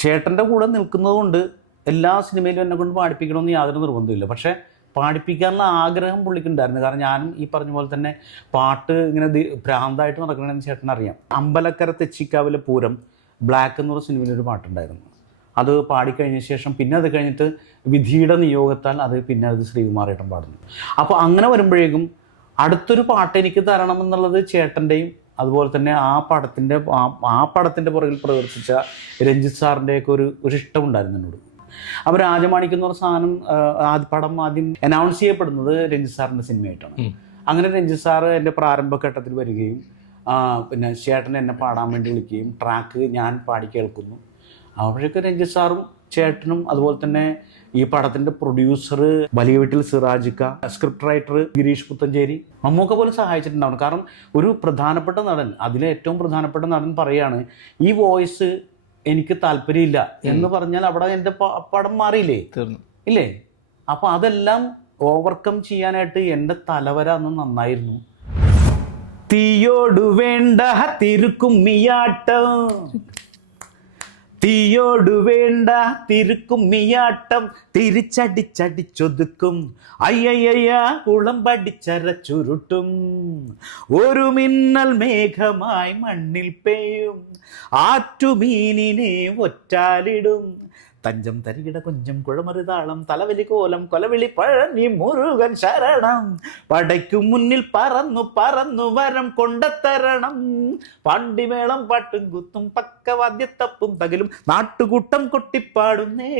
ചേട്ടൻ്റെ കൂടെ നിൽക്കുന്നത് കൊണ്ട് എല്ലാ സിനിമയിലും എന്നെ കൊണ്ട് പാടിപ്പിക്കണമെന്ന് യാതൊരു നിർബന്ധമില്ല. പക്ഷേ പാടിപ്പിക്കാനുള്ള ആഗ്രഹം പുള്ളിക്കുണ്ടായിരുന്നു. കാരണം ഞാനും ഈ പറഞ്ഞ പോലെ തന്നെ പാട്ട് ഇങ്ങനെ ഭ്രാന്തായിട്ട് നടക്കണമെന്ന് ചേട്ടനറിയാം. അമ്പലക്കര തെച്ചിക്കാവിലെ പൂരം ബ്ലാക്ക് എന്ന് പറഞ്ഞ സിനിമയിലൊരു പാട്ടുണ്ടായിരുന്നു. അത് പാടിക്കഴിഞ്ഞ ശേഷം പിന്നെ അത് കഴിഞ്ഞിട്ട് വിധിയുടെ നിയോഗത്താൽ പിന്നെ അത് ശ്രീകുമാരേട്ടൻ പാടുന്നു. അപ്പോൾ അങ്ങനെ വരുമ്പോഴേക്കും അടുത്തൊരു പാട്ട് എനിക്ക് തരണമെന്നുള്ളത് ചേട്ടൻ്റെയും അതുപോലെ തന്നെ ആ പടത്തിൻ്റെ പുറകിൽ പ്രവർത്തിച്ച രഞ്ജിത്ത് സാറിൻ്റെയൊക്കെ ഒരു ഇഷ്ടമുണ്ടായിരുന്നു എന്നോട്. അപ്പോൾ രാജമാണിക്യം എന്ന് പറഞ്ഞ സാധനം പടം ആദ്യം അനൗൺസ് ചെയ്യപ്പെടുന്നത് രഞ്ജിത്ത് സാറിൻ്റെ സിനിമയായിട്ടാണ്. അങ്ങനെ രഞ്ജിത്ത് സാറ് എൻ്റെ പ്രാരംഭഘട്ടത്തിൽ വരികയും പിന്നെ ചേട്ടൻ എന്നെ പാടാൻ വേണ്ടി വിളിക്കുകയും ട്രാക്ക് ഞാൻ പാടി കേൾക്കുന്നു. അപ്പോഴേക്ക് രഞ്ജിത്ത് സാറും ചേട്ടനും അതുപോലെ തന്നെ ഈ പടത്തിൻ്റെ പ്രൊഡ്യൂസർ വലിയ വീട്ടിൽ സിറാജിക്ക, സ്ക്രിപ്റ്റ് റൈറ്റർ ഗിരീഷ് പുത്തഞ്ചേരി, മമ്മൂക്ക പോലും സഹായിച്ചിട്ടുണ്ടാവും. കാരണം ഒരു പ്രധാനപ്പെട്ട നടൻ, അതിലെ ഏറ്റവും പ്രധാനപ്പെട്ട നടൻ പറയാണ് ഈ വോയിസ് എനിക്ക് താല്പര്യമില്ല എന്ന് പറഞ്ഞാൽ അവിടെ എൻ്റെ പടം മാറിയില്ലേ, ഇല്ലേ? അപ്പോൾ അതെല്ലാം ഓവർകം ചെയ്യാനായിട്ട് എൻ്റെ തലവര അന്ന് നന്നായിരുന്നു. തീയോടു വേണ്ട തിരുക്കുമ്മിയാട്ടം, തീയോടു വേണ്ട തിരുക്കുമ്മിയാട്ടം, തിരിച്ചടിച്ചടിച്ചൊതുക്കും അയ്യയ്യ കുളം പഠിച്ചര ചുരുട്ടും, ഒരു മിന്നൽ മേഘമായി മണ്ണിൽ പെയ്യും, ആറ്റുമീനിനെ ഒറ്റാലിടും, തഞ്ചം തരികിട കൊഞ്ചം കുഴമറുതാളം, തലവലി കോലം കൊലവിളി പഴനി മുരുകൻ ശരണം, പടയ്ക്കും മുന്നിൽ പറന്നു പറന്നു വരം കൊണ്ടത്തരണം, പാണ്ടിമേളം പാട്ടും കുത്തും പക്കവാദ്യത്തപ്പും തകലും നാട്ടുകൂട്ടം കൊട്ടിപ്പാടുന്നേ.